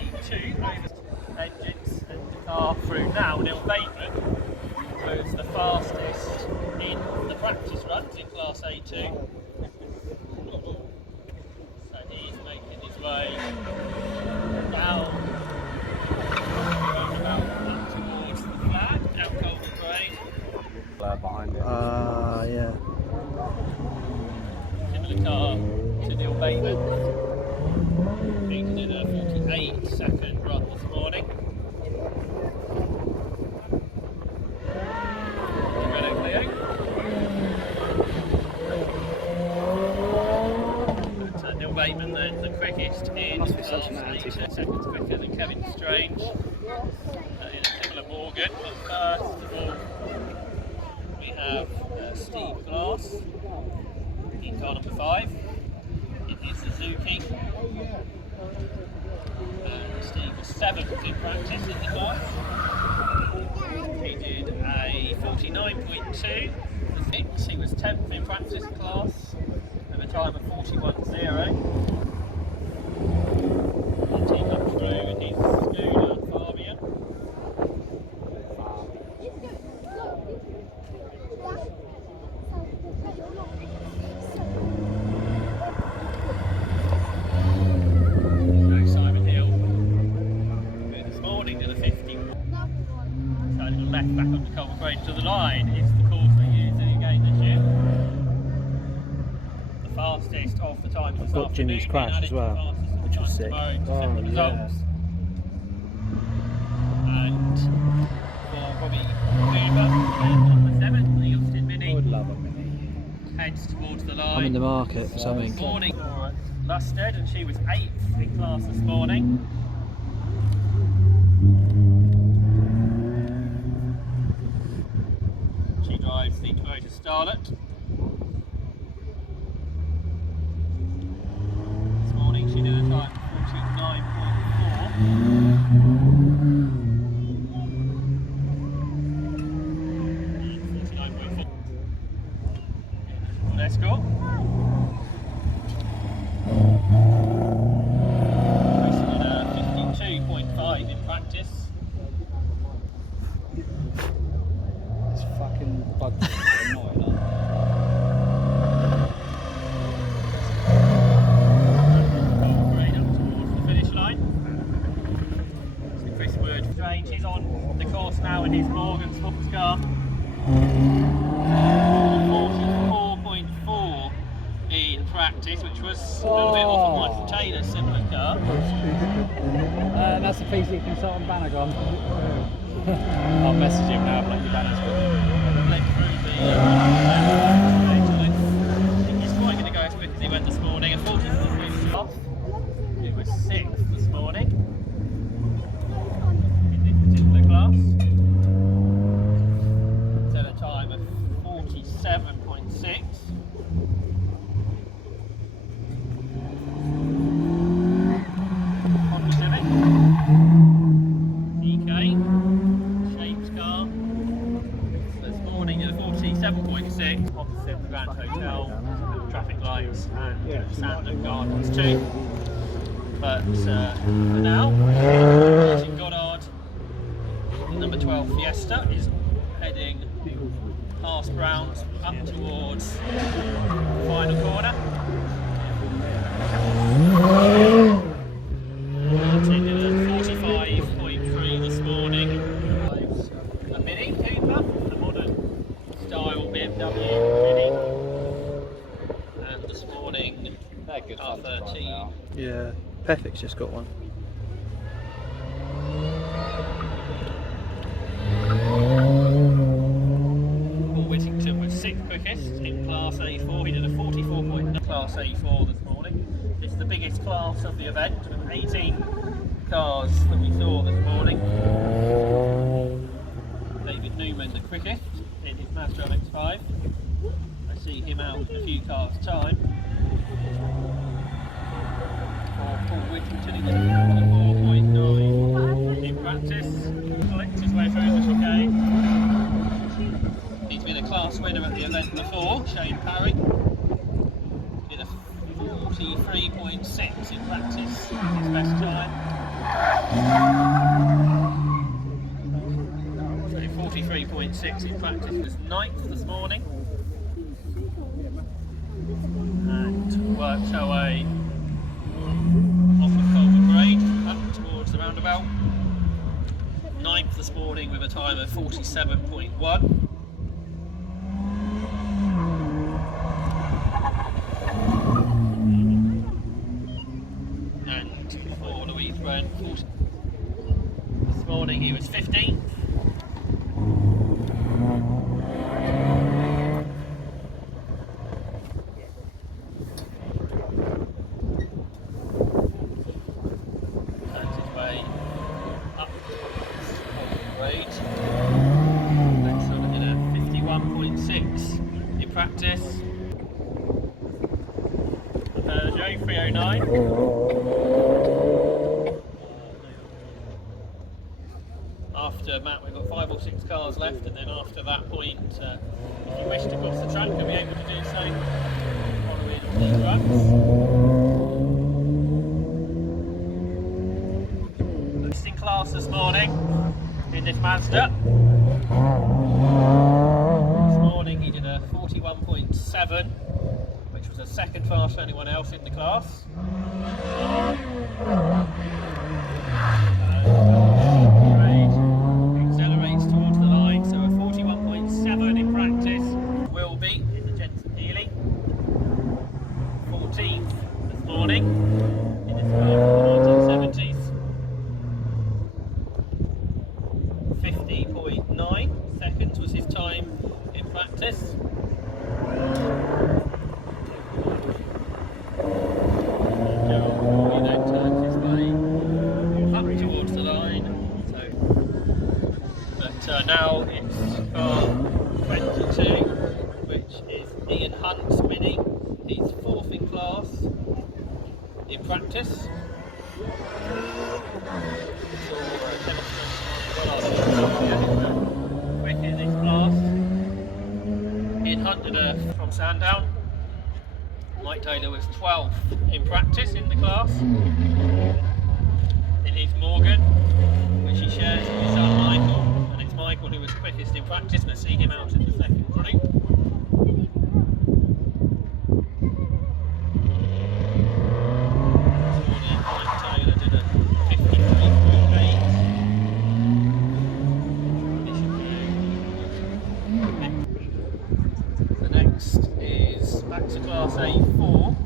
A2 over engines, and the car through now, Neil Bateman, was the fastest in the practice runs in Class A2. So he's making his way down towards the flag, down Colton Grade. Behind it. Yeah. Similar car to Neil Bateman. He did a 48-second run this morning. Neil Bateman, the quickest in Class A2, seconds quicker than Kevin Strange. In a similar Morgan, but first of all, we have Steve Glass in car number 5 in his Suzuki. Steve was 7th in practice in the class. He did a 49.2 for 6. He was 10th in practice class with a time of 41.0. And he comes through with his Skoda Fabia. Left back up the Colton Grade to the line is the course they're using again this year. The fastest of the time this got Jimmy's crash as well, which was sick. Results. And for Robbie Cooper, number 7, the Austin Mini. I would love a Mini. Heads towards the line. I'm in the market for something. Morning for Lusted, and she was 8th in class this morning. Drives the Toyota Starlet. This morning she did a time of 49.4. Let's go. She's got a 52.5 in practice. Fucking bug annoying, towards the finish line. So Chris Wood Strange, he's on the course now in his Morgan sports car. 44.4 in practice, which was a little bit off of Michael Taylor's similar car. that's the PC consultant banner gone. I'll message him now, but your banner's gone. I think he's quite going to go as quick as he went this morning. Unfortunately, he off. It was 6th this morning in this particular class. It's at a time of 47.6. Honda Civic. EK. Shapes car. This morning at 47.6, opposite the Grand Hotel, traffic lights and Sandown Gardens too. But for now, Martin Goddard, number 12 Fiesta, is heading past Browns up towards the final corner. Martin did a 45.3 this morning. A Mini Cooper, the modern style BMW Mini. And this morning, R13. Yeah, Perfect's just got one. Paul Whittington was 6th quickest in Class A4. He did a 44.9 Class A4 this morning. This is the biggest class of the event, with 18 cars that we saw this morning. David Newman, the quickest in his Mazda MX-5. I see him out in a few cars' time. For Paul Whittington, he did a 4.9 in practice. Collects his way through the chicane. He's been a class winner at the event before, Shane Parry. Did a 43.6 in practice, his best time. So 43.6 in practice was 9th this morning. And worked our way off of Culver Grade up towards the roundabout. 9th this morning with a time of 47.1. And for Louise Brent, this morning he was 15th. Practice. Joe 309. After Matt, we've got 5 or 6 cars left, and then after that point, if you wish to cross the track, you'll be able to do so following these runs. In class this morning in this Mazda. He did a 41.7, which was a second faster than anyone else in the class. Accelerates towards the line, so a 41.7 in practice will be in the Jensen Healy. 14th this morning in this car from the 1970s. 50.9 seconds was his time in practice. He then turns his way up towards the line. But now it's car 22, which is Ian Hunt's Mini. He's 4th in class in practice. Quick in this class. Ian Hunt did from Sandown. Mike Taylor was 12th in practice in the class. It is Morgan, which he shares with his son Michael, and it's Michael who was quickest in practice. Let's see him out in the second group. Mike Taylor did a 53.8. The next is back to class A4,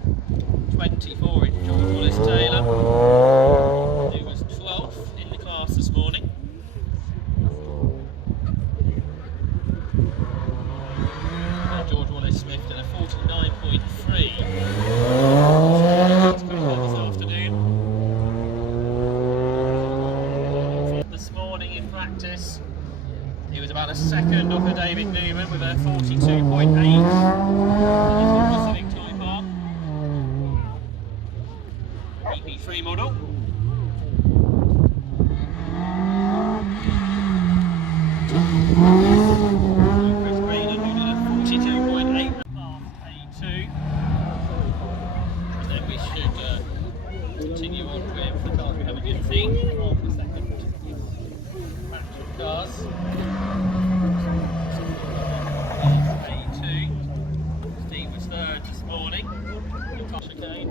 24 in George Wallace Taylor, who was 12th in the class this morning. George Wallace Smith did a 49.3 this afternoon. This morning in practice, he was about a second off of David Newman with a 42.8. Civic Type R. EP3 model. Chris Braden, who did a 42.8 past A2. And then we should continue on with the cars we haven't yet seen from the second batch of cars. A2. Steve was 3rd this morning. Chicane.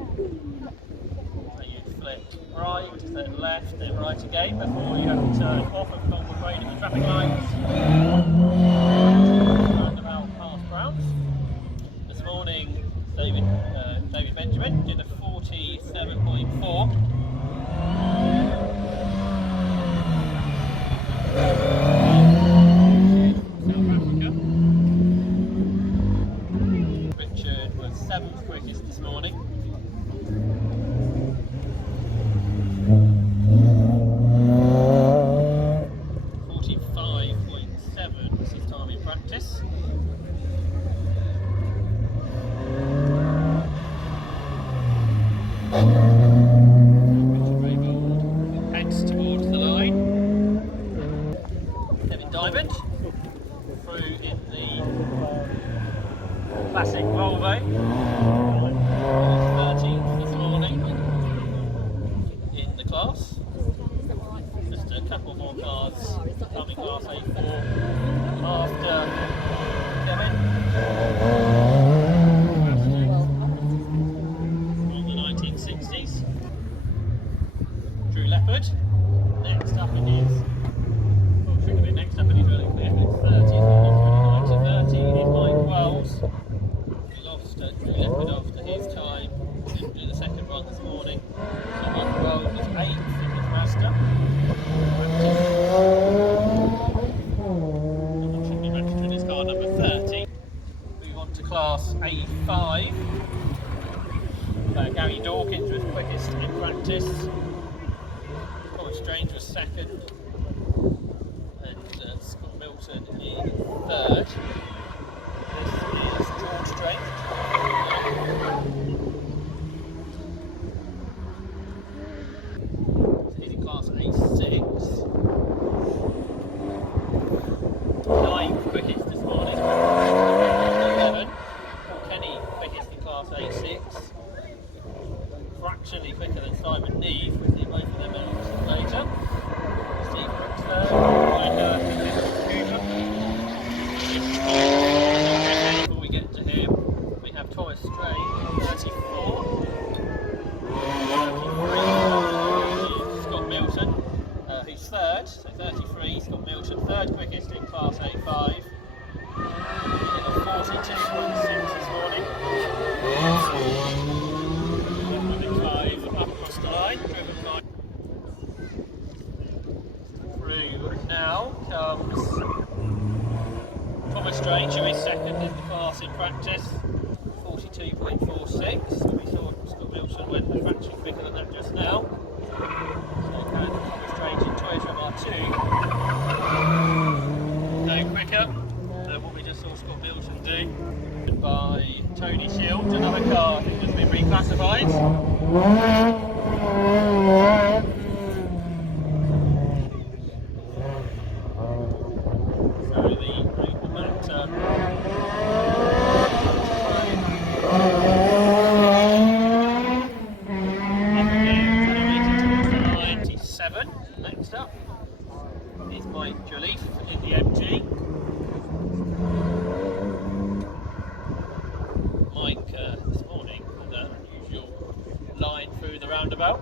So you flip right, then left, then right again before you have to turn off of Culver Grade at the traffic lights. Roundabout past Browns. This morning, David Benjamin did a 47.4. Richard was 7th quickest this morning. 45.7 was his time in practice. Richard Raygold heads towards the line. Kevin Diamond through in the classic Volvo. 13th this morning in the class. couple more cars coming class A4 after Kevin. From the 1960s. Drew Leopard. Next up in his, well, should have been next up in his really clear, but it's 30, not 29 to 30 is Mike Wells. He lost Drew Leopard after his time. Didn't do the second run this morning. So Mike Wells was 8th in his Mazda. Should be registered in his car number 30. Move on to class A5. Gary Dawkins was quickest in practice. Strange was second, and Scott Milton in third. This is George Strange. So he's in class A6. 9 quickest this morning. 11. Paul Kenny quickest in class A6. Fractionally quicker than Simon Neve. We'll see both of them later. Steve Brooks third, Ryan Hurst and Cooper. Before we get to him, we have Thomas Strange, 34. 33 Scott Milton, who's third, so 33, Scott Milton, third quickest in class A5. 42.6 this morning. Up across the line, driven by through. Now comes Thomas Strange, who is second in the class in practice, 42.46. We saw Scott Milton went a fraction quicker than that just now. So Thomas Strange in Toyota R2. No quicker than what we just saw Scott Milton do. By Tony Shields, another car who has been reclassified. So the Opel Manta next up is Mike Joliffe in the MG. Mike this morning with an unusual line through the roundabout.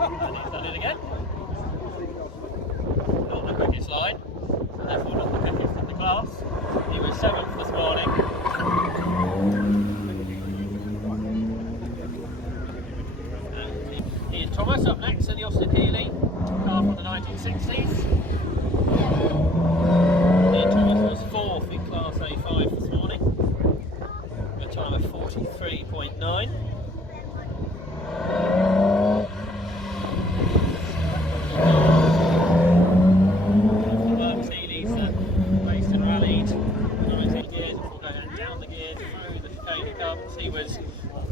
And he's done it again. Not the quickest line, so therefore not the quickest in the class. He was 7th this morning. And here's Thomas up next in the Austin Healey, car from the 1960s. Here Thomas was 4th in class A5 this morning, with a time of 43.9. Raced and rallied 19 gears before going down the gears through the chicane he comes. He was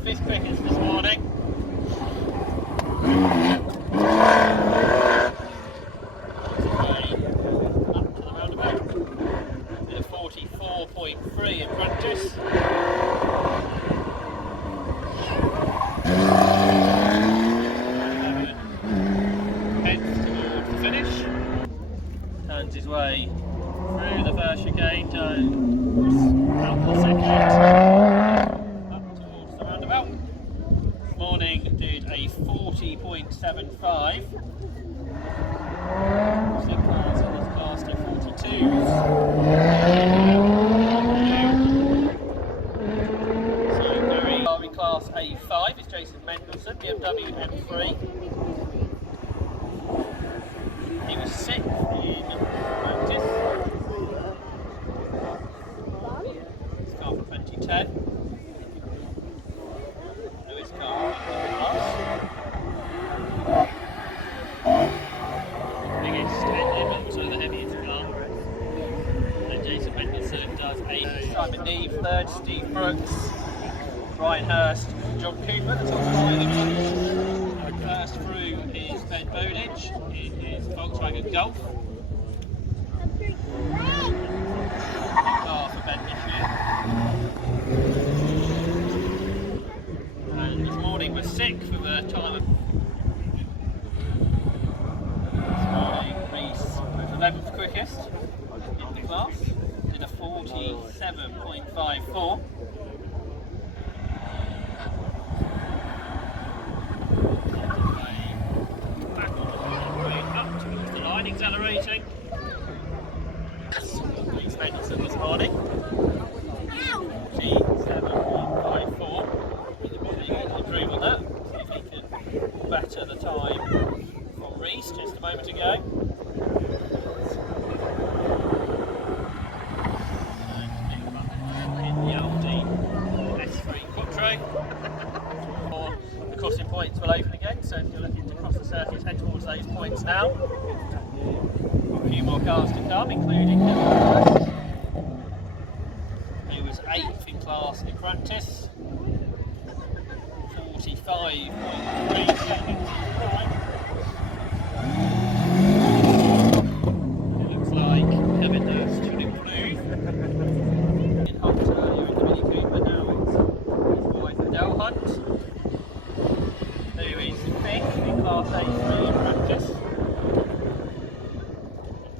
5th quickest this morning. Up to the roundabout. 44.3 in practice. Towards the finish. Turns his way through the first chicane, out the second, up towards the roundabout. This morning did a 40.75. Six cars in this class to 42s. So very in class A5 is Jason Mendelson, BMW M3. He was 6th in practice. His car for 2010. Lewis car biggest engine, but also the heaviest car. And Jason Mendelson does 8th. Simon Neve 3rd. Steve Brooks, Ryan Hurst, John Cooper. The top of the first through is Ben Bowditch in his Volkswagen Golf. Car for Ben this year. And this morning was 6th with a time of 11th quickest in the class, did a 47.54. Back on the line, up towards the line, accelerating. He's Henderson this morning. 47.54. Improve on that. See if he can better the time from Reese just a moment ago. In the Aldi S3 Quattro. The crossing points will open again, so if you're looking to cross the circuit, head towards those points now. A few more cars to come, including Kevin First, who was 8th in class in practice. 45.3 seconds. It looks like Kevin Hurst should improve. In Hunt earlier in the Mini Cooper, now it's his boy Adele Hunt, who is 5th in class A3 in practice.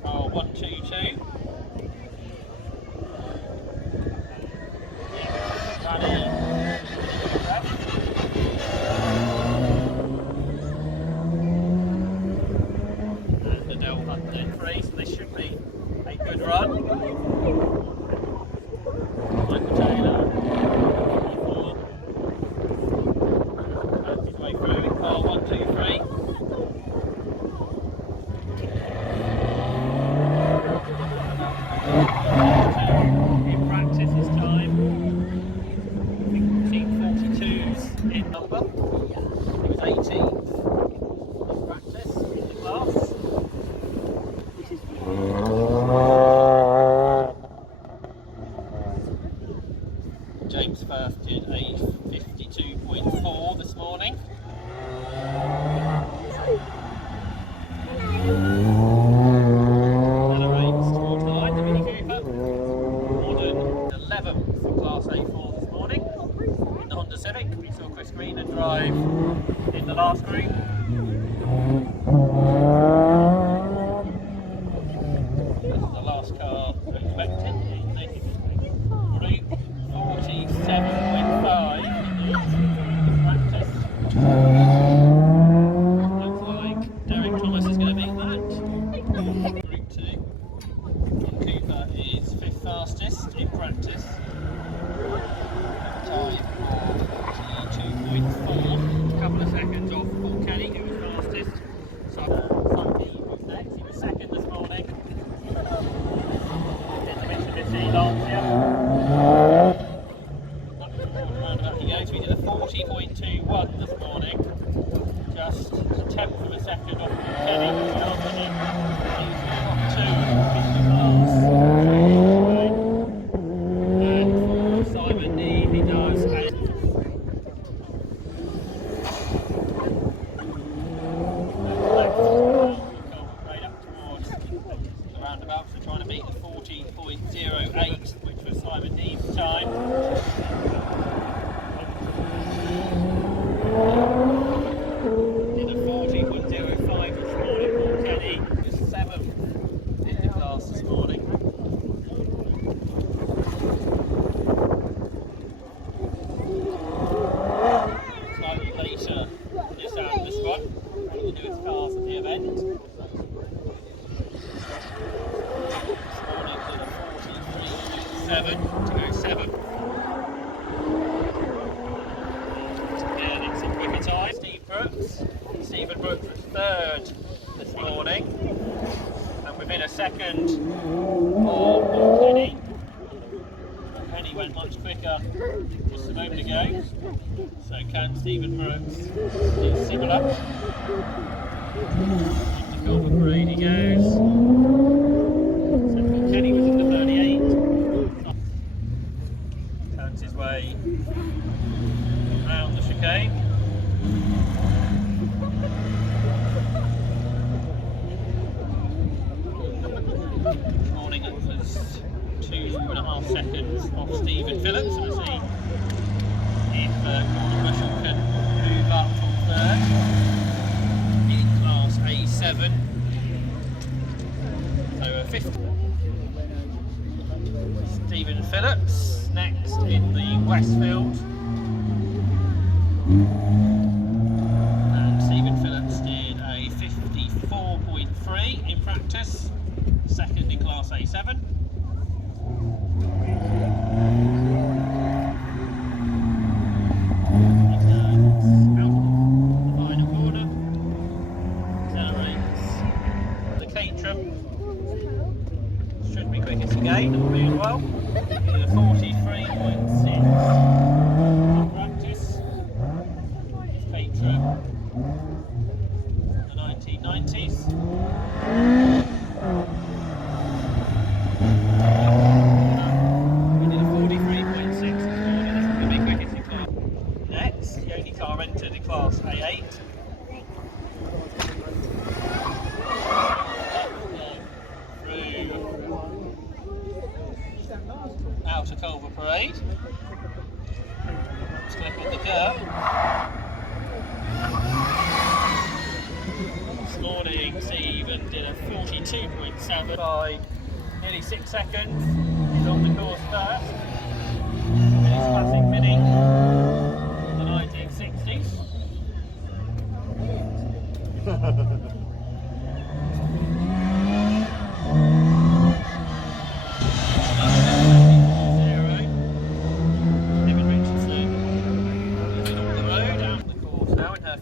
Car 122. And Adele Hunt in 3, so this should be a good run. Michael Taylor, 44. That's his way through in car 123. In practice this time, I think 42's in number. He was 18th in practice in the class. James Firth did a 52.4 this morning. Accelerates towards the line, the Mini Cooper. Gordon, 11th for Class A4 this morning. In the Honda Civic, we saw Chris Green and drive in the last group. This is the last car expected in this group. 47.5 in practice. Looks like Derek Thomas is going to beat that. Group 2. Cooper is 5th fastest in practice. Time of 42.4. A couple of seconds off Paul Kelly, who was fastest. Sunday was next. He was 2nd this morning. In the Mitsubishi Lancia. Roundabout he goes. We did a 40.21 this morning. Just a 10th of a second off Paul Kelly, who's started in top 2 in the class. And for Simon Need, he does a right up towards the roundabout, so trying to beat the 40.08, which was Simon Need's time. Did a 40.05 this morning. Paul Kenny was 7th in the class this morning. Slightly later this one, one of the newest cars at the event. This morning did a 43.7 to go 7th. And it's a quicker time. Stephen Brooks was 3rd this morning, and within a second of Paul Kenny. Penny went much quicker just a moment ago, so can Stephen Brooks do similar? Into Golden Parade he goes. So Paul Kenny was in the 38. Turns his way around the chicane. This morning it was 2.5 seconds off Stephen Phillips, and we'll see if Gordon Russell can move up from 3rd in Class A7. So 50. Stephen Phillips next in the Westfield. And Stephen Phillips did a 54.3 in practice, second in Class A7. Should be quickest again, that'll be as well. 43.6 in practice. It's Caterham, the 1990s. We did a 43.6 this morning, this is going to be quickest in class. Next, the only car entered in Class A8. Outer Culver Parade. Slip in the curve. This morning, Stephen did a 42.7 by nearly 6 seconds. He's on the course first. In his classic Mini, the 1960s.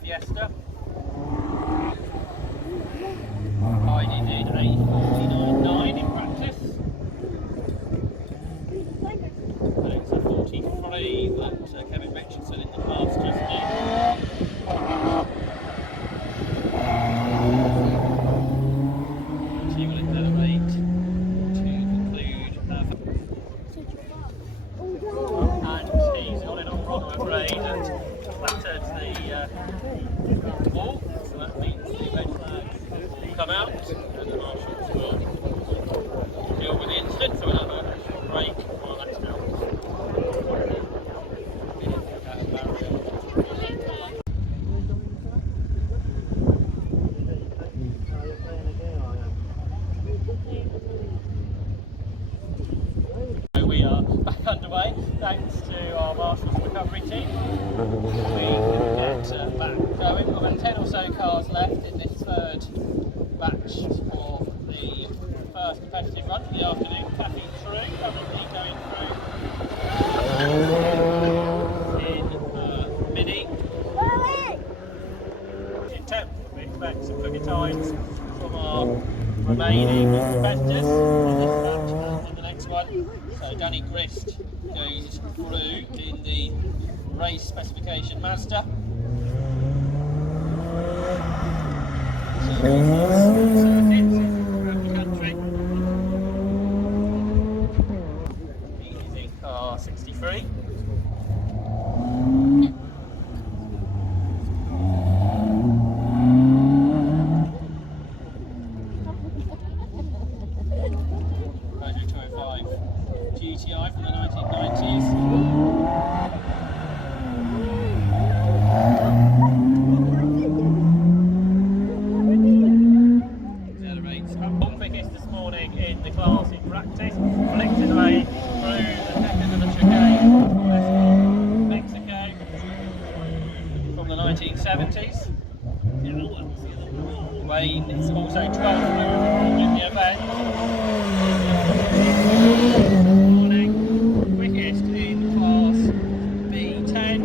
Fiesta. Heidi did a 49.9 in practice. And it's a 43 that Kevin Richardson in the class just did. See what it does rate to conclude. And he's got it on Ron, I'm afraid, and flattered the wall, so that means the red flag will come out and the marshals will deal with the incident, so we'll have a short break while that's out. So we are back underway thanks to our marshals recovery team. Back going. We've got 10 or so cars left in this third batch of the first competitive run for the afternoon. Clapping through, currently going through in Mini. In 10th, we expect some quicker times from our remaining competitors in this batch and in the next one. So Danny Grist goes through in the race specification Mazda. Circuits around the country. He is in car 63. Peugeot 205 GTI from the 1990s. Quickest this morning in the class in practice, flicked his way through the second of the chicane, Mexico, from the 1970s. Wayne is also 12th in the event. This morning, quickest in class B10,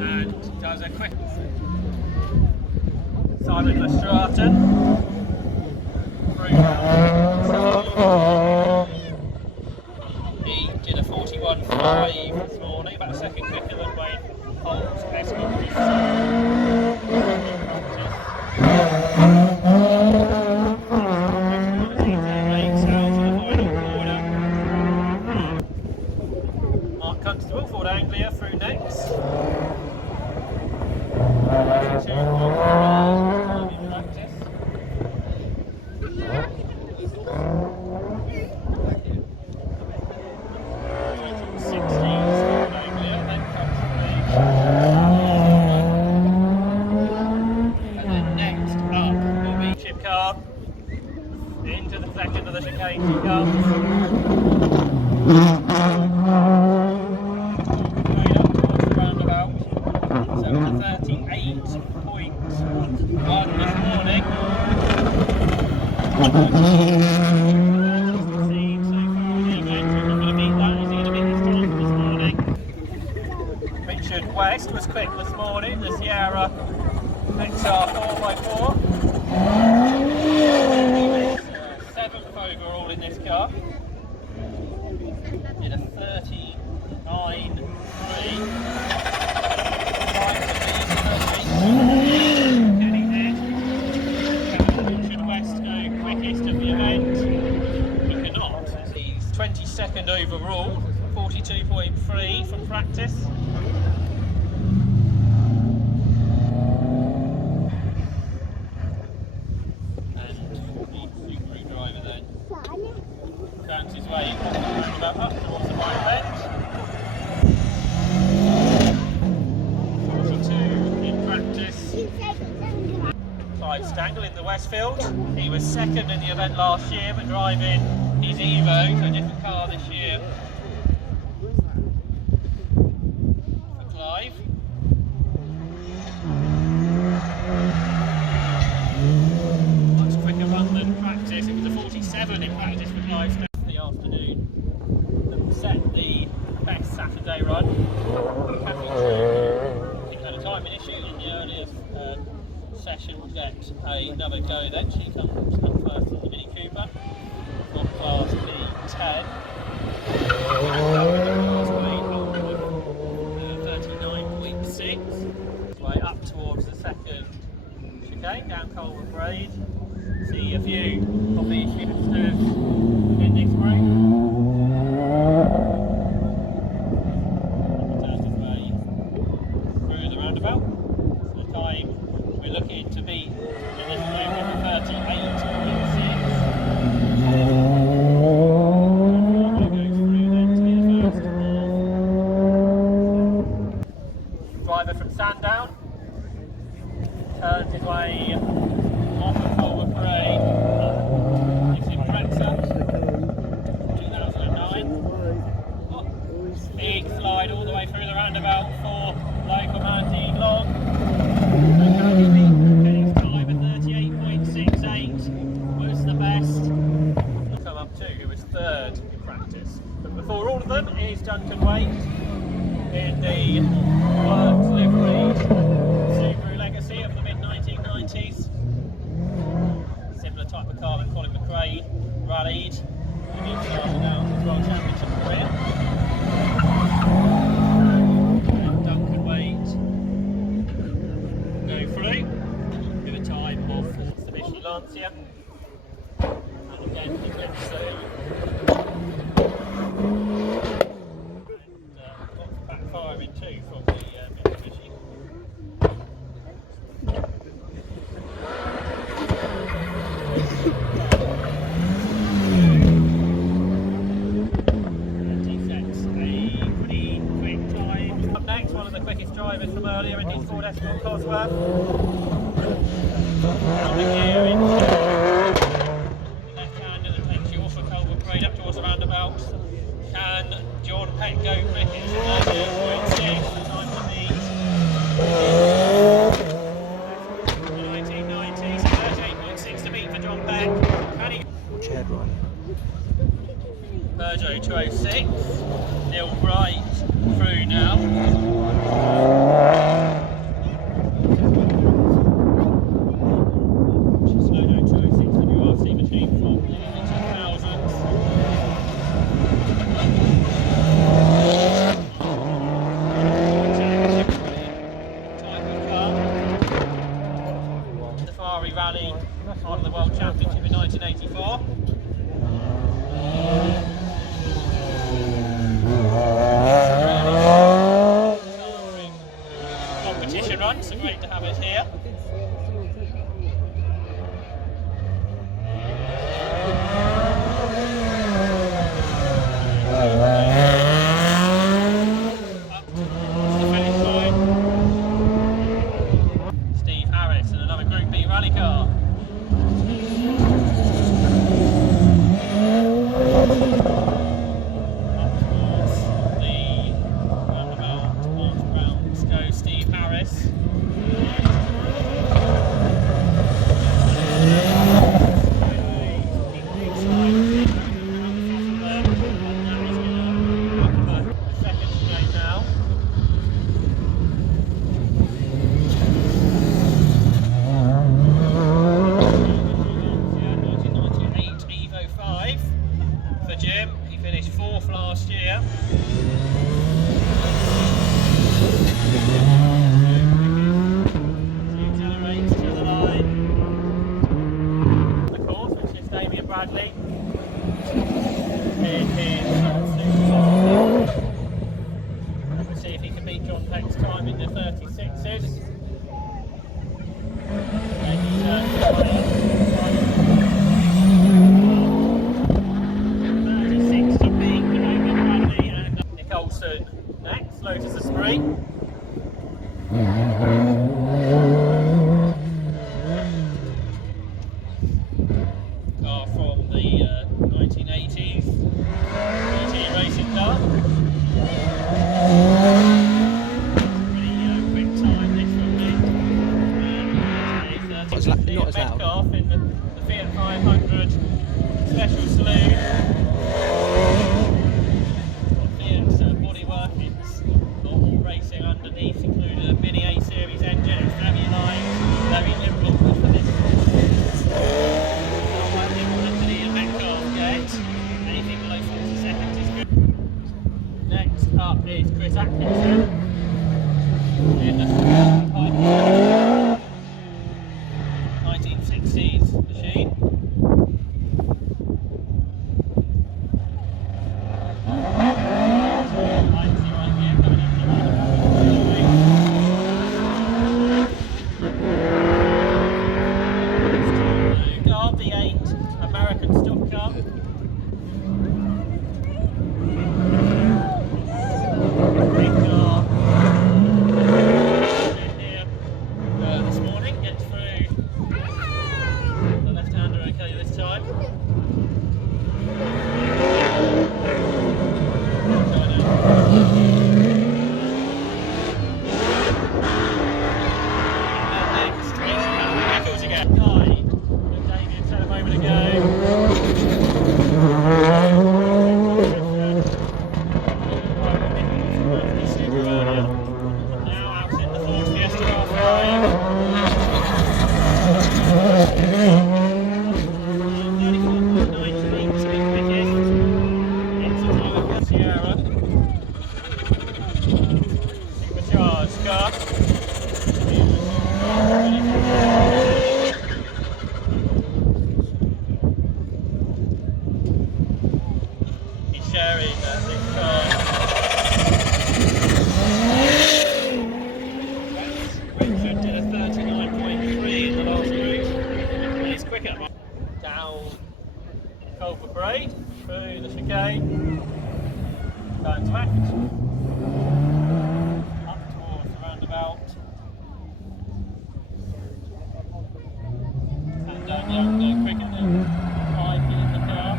and does a quick Simon Verstraeten. He did a 41.5 this morning, about a second quicker than Wayne Holt's best Mark Constable, Ford Anglia through next. Into the second of the chicane he comes. Right up towards the roundabout. So 38.1 this morning. Richard West was quick this morning, the Sierra XR 4x4. Seventh overall in this car. Did a 39.3. Richard West go quickest of the event. He cannot. He's 22nd overall, 42.3 from practice. Turns his way up towards the right bend. 42 in practice. Clive Stangle in the Westfield. He was second in the event last year, but driving his Evo, so a different car this year. For Clive. Much quicker run than practice. It was a 47 in practice for Clive Stangle. Afternoon that set the best Saturday run. I think had a timing issue in the earlier session. We'll get another go then. She comes up first in the Mini Cooper on class B10. 39.6. Way up towards the second chicane down Colwyn Braid. See a few of the students in this break. Turns his way through the roundabout. So the time we're looking to beat in this break is 38.6. Driver from Sandown turns his way off of Colwyn Braid. Gives him Brexit. 2009. Oh, big slide all the way through the roundabout for local man Dean Long. His time at 38.68 was the best. Come up to who was third in practice. But before all of them is Duncan Waite in the works livery Subaru Legacy of the mid-1990s. Similar type of car that Colin McRae rallied in his Sandown World Championship career. And Duncan Waite go through with a time of 4th to Michelin Lancia. And again he gets lots of backfiring too from the Mitsubishi. One of the quickest drivers from earlier in his Ford Escort Cosworth. Down the gear into left hander that takes you off of Colwyn Braid up towards the roundabout. Can John Peck go quickest? 38.6, the time to beat. The 1990s, 38.6 to beat for John Peck. Can he? Chaired right. Peugeot 206. Neil Bright through now. Snowdo 206 WRC machine from the 2000s. Type of car. Safari Rally, part of the World Championship in 1984. Competition run, so great to have it here. Up to the finish line. Steve Harris and another Group B rally car. last year. She accelerates to the line. The course, which is Damien Bradley. In his Let's see if he can beat John Peck's time in the 36s. Next, Lotus Esprit. Car from the 1980s, GT racing car. Pretty quick time this from me. Not as loud. Metcalf in the Fiat 500 Special Saloon. Racing underneath, including a mini A series engine, it's very light, very liberal for this. The Metcalf get anything below 40 seconds is good. Next up is Chris Atkinson in the 1960s machine. Down Culver Parade, through the chicane, down to Act, up towards the roundabout, and down the quicker than 5 in the car,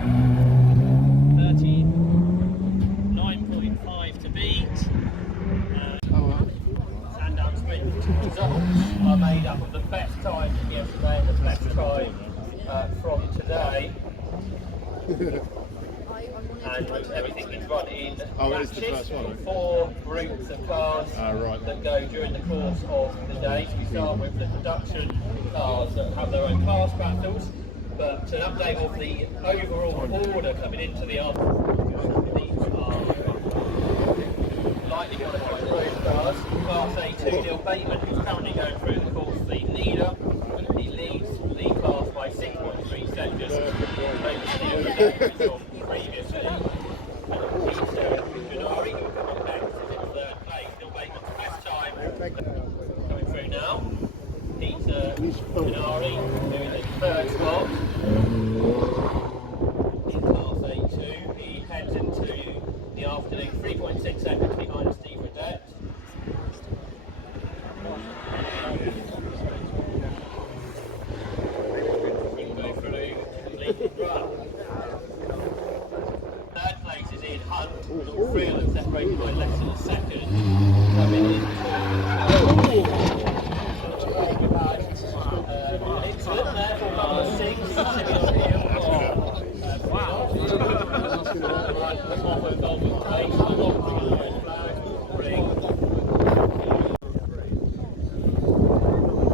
39.5 to beat. Sandown sprint results are made up of the best time from yesterday and the best time from today, and everything is run in batches, 4 groups of cars that go during the course of the day. So we start with the production cars that have their own class battles, but an update of the overall order coming into the these are lightly modified road cars. Class A2, Neil Bateman, who's currently going through the course, the leader. He leads the class by 6.3 seconds over the previously. Peter Junari, who will come up next, is in 3rd place. Neil Bateman's best time coming through now. Peter Junari, who is in 3rd spot in class A2. He heads into the afternoon 3.6 seconds behind Steve Redette. Third place is Ian Hunt, with all 3 of them separated by less than a second. Coming into Nixon there for number 6,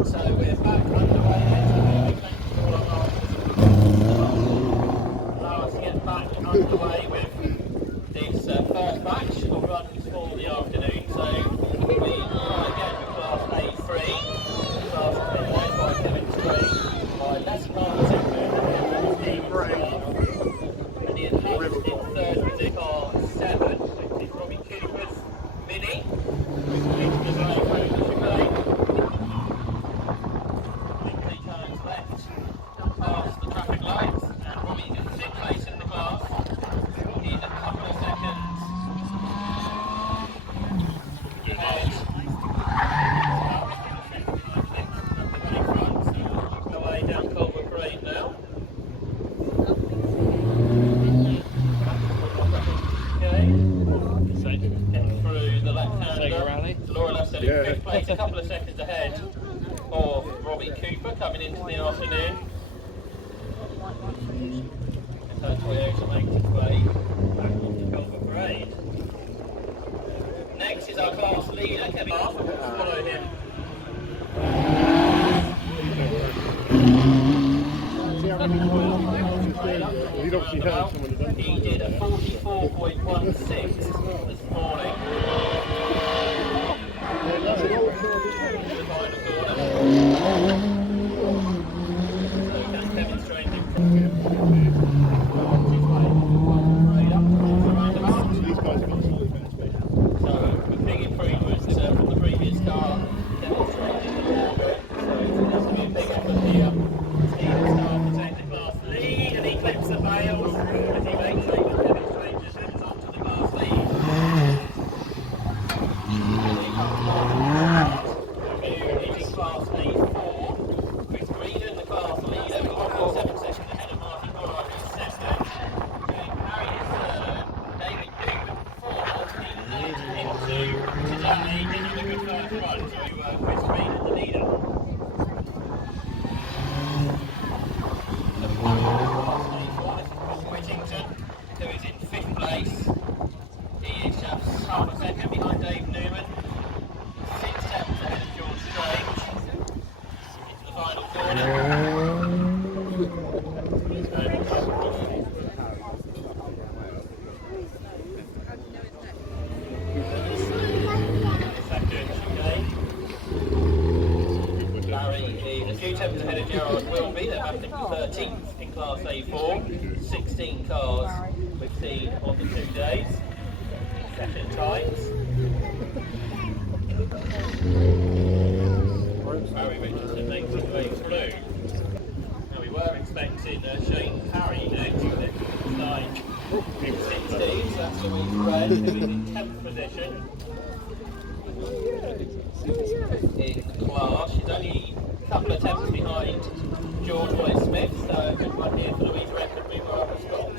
So we're back underway. Allow us to get back underway with this in fifth place, a couple of seconds ahead of Robbie Cooper coming into the afternoon. As Toyota makes its way back onto Culver Parade. Next is our class leader, Kevin Arthur, who will follow him. He did a 44.16 this morning. The final corner. So that's Kevin Strange So the big improvements from the previous car, Kevin Strange in the Morgan. So it's going to be a big effort here. Stephen Starr protects the class lead and he clips the bails as he makes sure that Kevin Strange heads onto the class lead. Class lead 4. Chris Green in the class leader, 1.7 seconds ahead of Martin Goddard, who's second. Harry is third. David Newman 4th. Peter Nugent into today. Didn't have a good first run, so Chris Green in the leader. The final class lead 4. This is Paul Whittington, who is in 5th place. He is just half a second behind Dave Newman. 6 seconds ahead of George Strange. Into the final corner. Larry is a few tenths ahead of Gerard Wilby. They're battling for 13th in Class A4. 16 cars we've seen on the 2 days. Second times. Barry Richardson makes his way through. Now we were expecting Shane Parry next, but it started in 16, so that's Louise Red, who is in 10th position in class. She's only a couple of tenths behind George Wallace Smith, so a good one here for Louise Red to move her up a spot.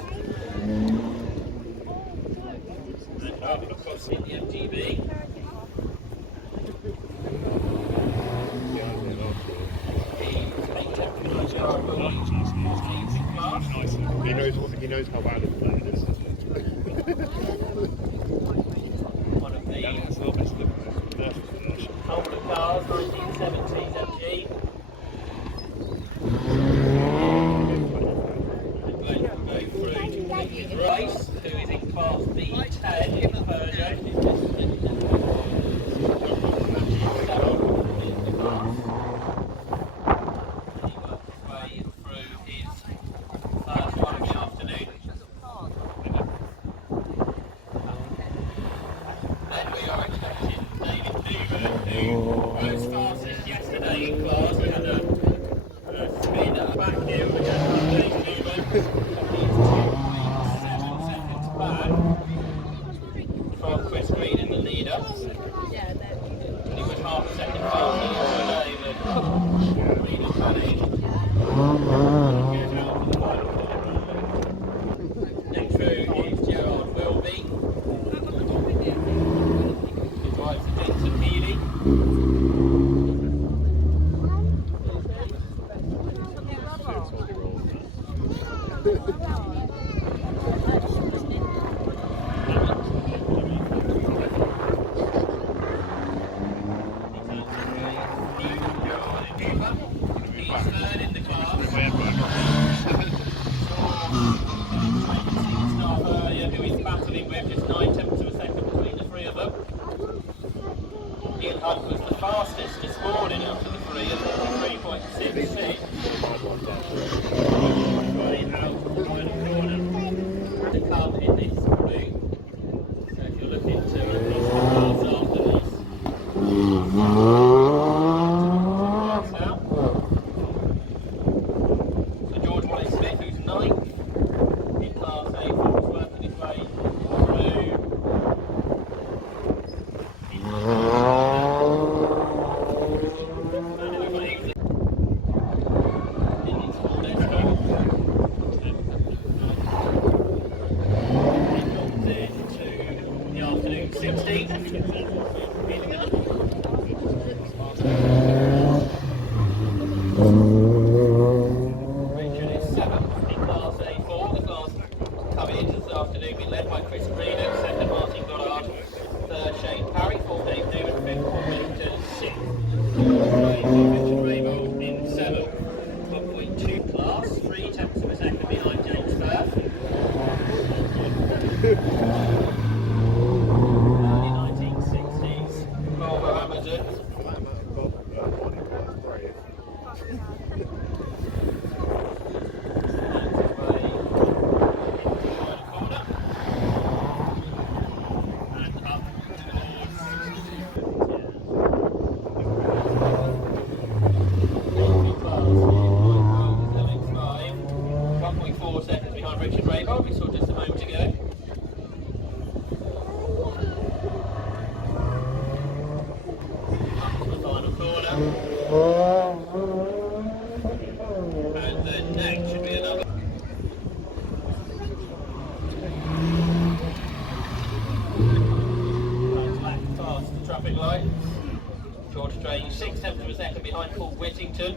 And up, of course, in the MGB. He knows how bad it's playing. One of the older cars, 1970s MG. Going through to Nicky Rice, who is in class B10 in the Peugeot. From Chris Green in the leader. He was half a second faster today, but Green has managed. Next through is Gerard Wilby. He drives the Vincent Healy. Who he's battling with, just 9 tenths of a second between the 3 of them. Ian Hunt was the fastest this morning after the 3 at 43.66. Right out from the final corner to come in this group. So if you're looking to release the cars after this. So George Wallace Smith, who's 9th in Class A, was working his way through. been led by Chris Greener, second Martin Goddard, third Shane Parry, fourth Dave Newman, fifth Paul Millington, sixth Richard Rainbow in seventh, 12.2 class, 3 tenths of a second behind James Firth. Early 1960s, Volvo Amazon. Richard Rainbow, we saw just a moment ago. Up to the final corner. And then next should be another. Back past the traffic light. George Strange, 6 tenths of a second behind Paul Whittington,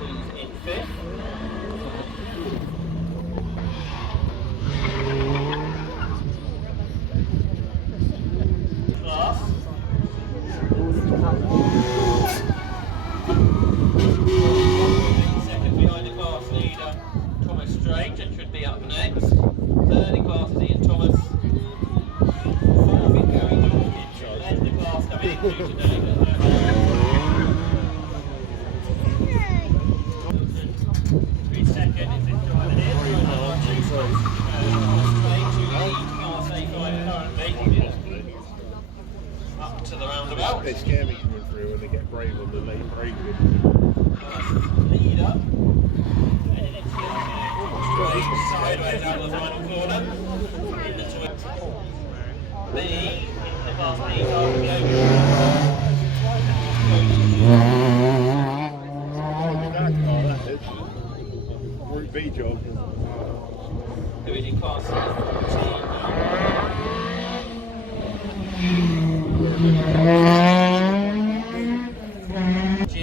who's in 5th. Second behind the class leader, Thomas Strange, and should be up next. Third in class is Ian Thomas. Fourth in Gary Dawkins, led the class coming into today. 3 second is this driver here. Strange, who leads class A5 currently. Up to the roundabout. They scare me coming through when they get brave on the late break. Leader. And it's straight sideways out of the final corner. Into it. B in the class A5 Group B job. who is in class 14 G.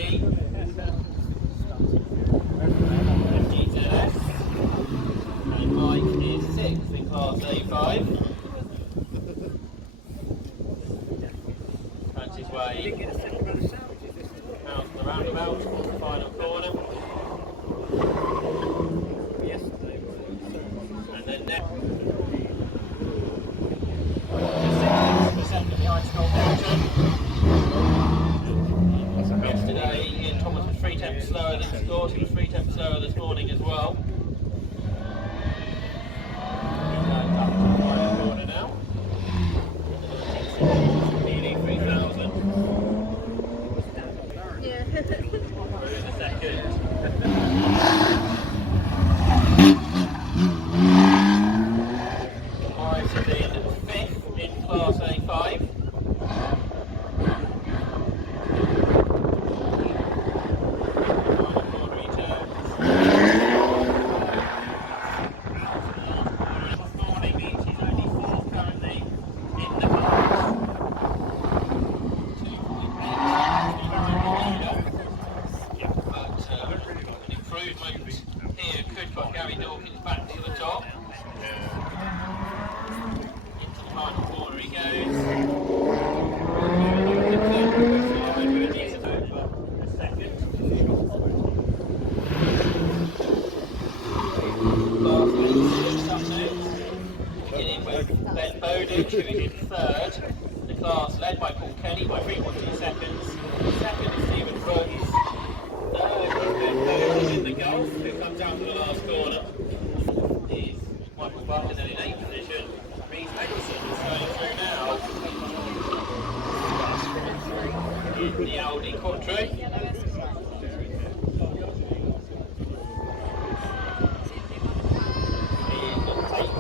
GZS. And Mike is 6th in class A5. Finds his way out the roundabout towards the final corner. And then next. 6% behind Scott Hamilton. Yesterday, Ian Thomas was 3 tenths slower than Scott. He was 3 tenths slower this morning as well. He's up to the final corner now. Nearly 3,000. Yeah. Through the second. Morris is in 5th in class A5. Here could put Gary Dawkins back to the top. Into the final corner he goes. A second. Last week's up next. Beginning with Ben Bowditch, who is in 3rd. The class led by Paul Kenny by 3.2 seconds. Second is Stephen Brooks. In the Gulf, who comes out to the last corner, is Michael Buck, and then in 8th position, Reece Mason is going through now in the Audi Quattro. In 8th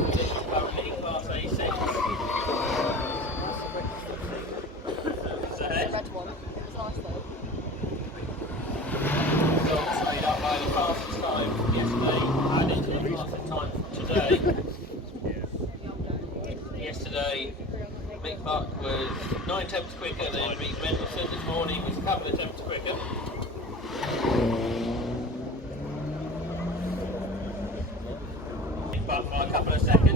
position, currently in Class A6. It's ahead. Red one. It was last though. Made up by the fastest time from yesterday and into the fastest time from today. Yesterday, Mick Buck was 9 tenths quicker than Reece Mendelssohn. This morning was a couple of tenths quicker. Mick Buck by a couple of seconds.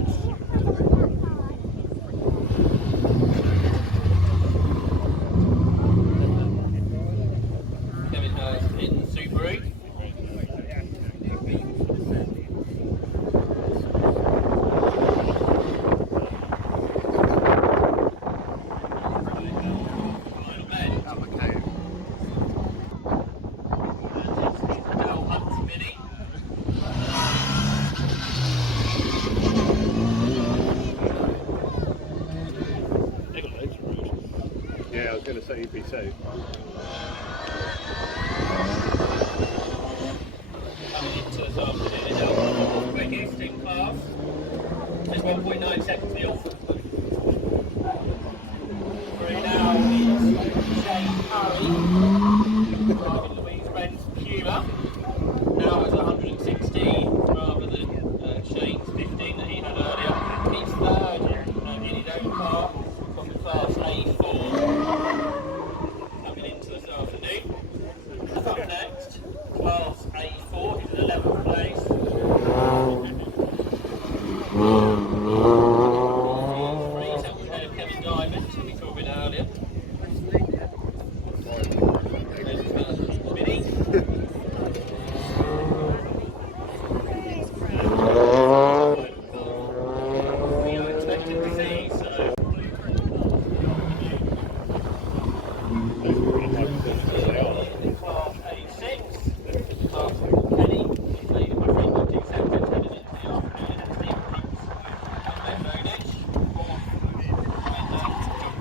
going to say he'd be safe. Coming into this afternoon, now quickest in class. Just 1.9 seconds off. Through now is Shane Curry, driving Louise Brent's Puma. Now is 116 rather than Shane's 15 that he had earlier. He's third in his own car from the class A4. Coming into this afternoon. Up next, class A4, he's in 11th place. Kevin Diamond, who we saw a bit earlier. There's his first spinning. We are expected to see, so. Class A6, class Kenny, he's leading by 3.2 seconds, heading into the afternoon at Steve Peaks.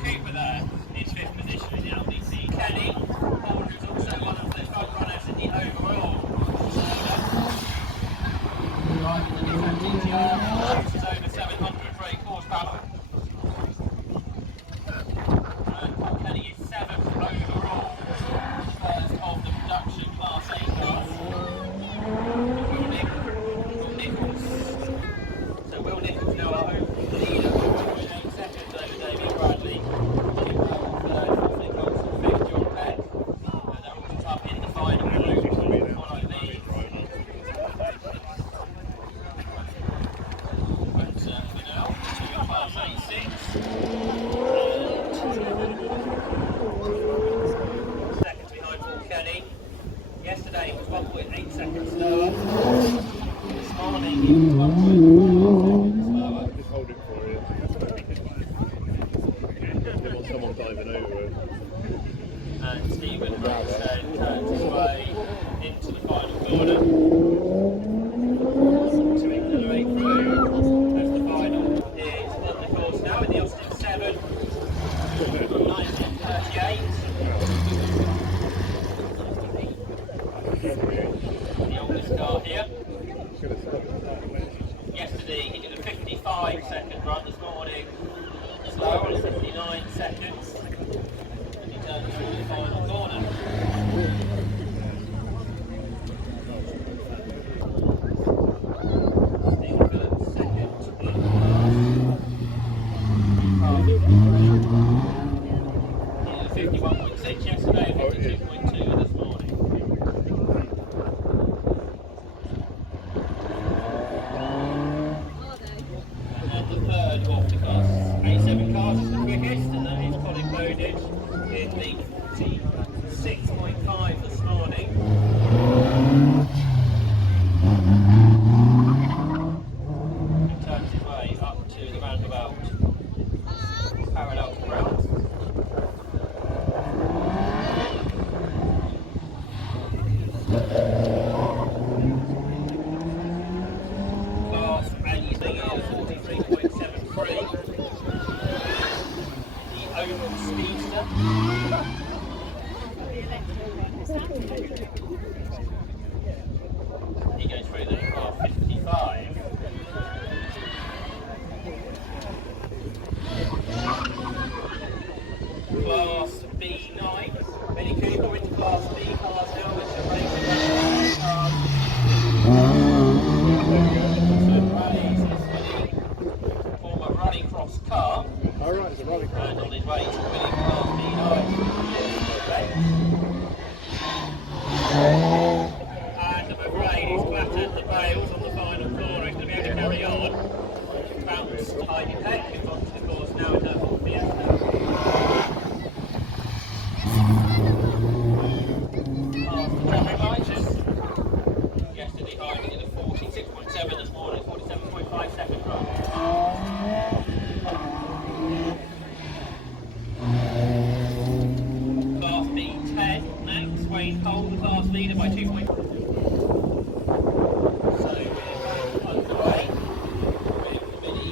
Cooper there, his fifth position in the LBC. Kenny, who's also one of the front runners in the overall. Driving the different GTR, which is over 700 brake horsepower. And Kenny is 7th overall, first of the production class A class. Will Nichols. So Will Nichols now our own leader, 2.8 seconds over David Bradley. Third, fourth Nichols, and fifth John Peck. And they're all up in the final group. Follow these. But we know, to class A6. Seconds behind Paul Kenny. Yesterday was 1.8 seconds slower. This morning he was 1.4 seconds slower. Just hold it for you. Didn't want someone diving over it. And Stephen Hayes then turns his way into the final corner to accelerate through as the final is on the course now in the Austin 7 from 1938. The oldest car here. Yesterday he did a 55-second run, this morning slower on 59 seconds. And he turns through the final corner. Stephen Phillips second in class. He did a 51.6 yesterday, 52.2 this morning. And the third of the class A7 cars is the quickest, and that is Colin Bowditch in the 46.5 this morning. He turns his way up to the roundabout parallel to ground. Class anything is 43.73. The oval speedster. He goes through the car 55. Class B9. Benny Cooper into Class B cars now, which are racing cars. Former rallycross car. Alright, it's a rolling car. And on his way to winning Class B9. And I'm afraid he's flattered the bales on the final corner. He's going to be able to carry on. Bounced Heidi Peck, who's onto the course now in her full Fiesta. Past the traffic lights. Yesterday Heidi did a 46.7 this morning, 47.5 second run. Class B10 next, Wayne Cole, the class leader by 2 points. So we're underway with Vinny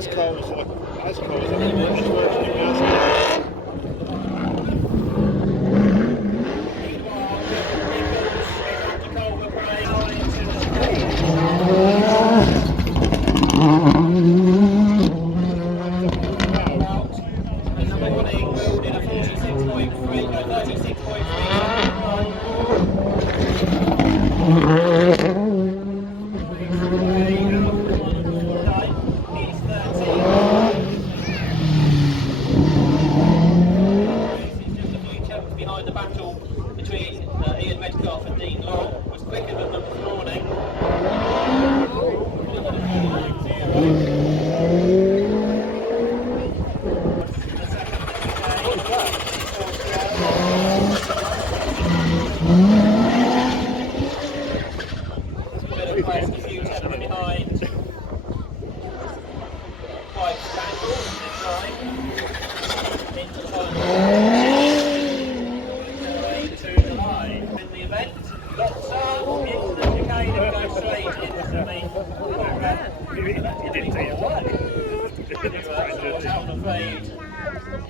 as cold as the British version of gas. Behind the battle between Ian Metcalf and Dean Law was quicker than them this morning. A few tenner behind. Quite Sandown this line. Into the final. To the line in the event. Lots of into the chicane and go straight into the. You didn't take it away. Out of fade.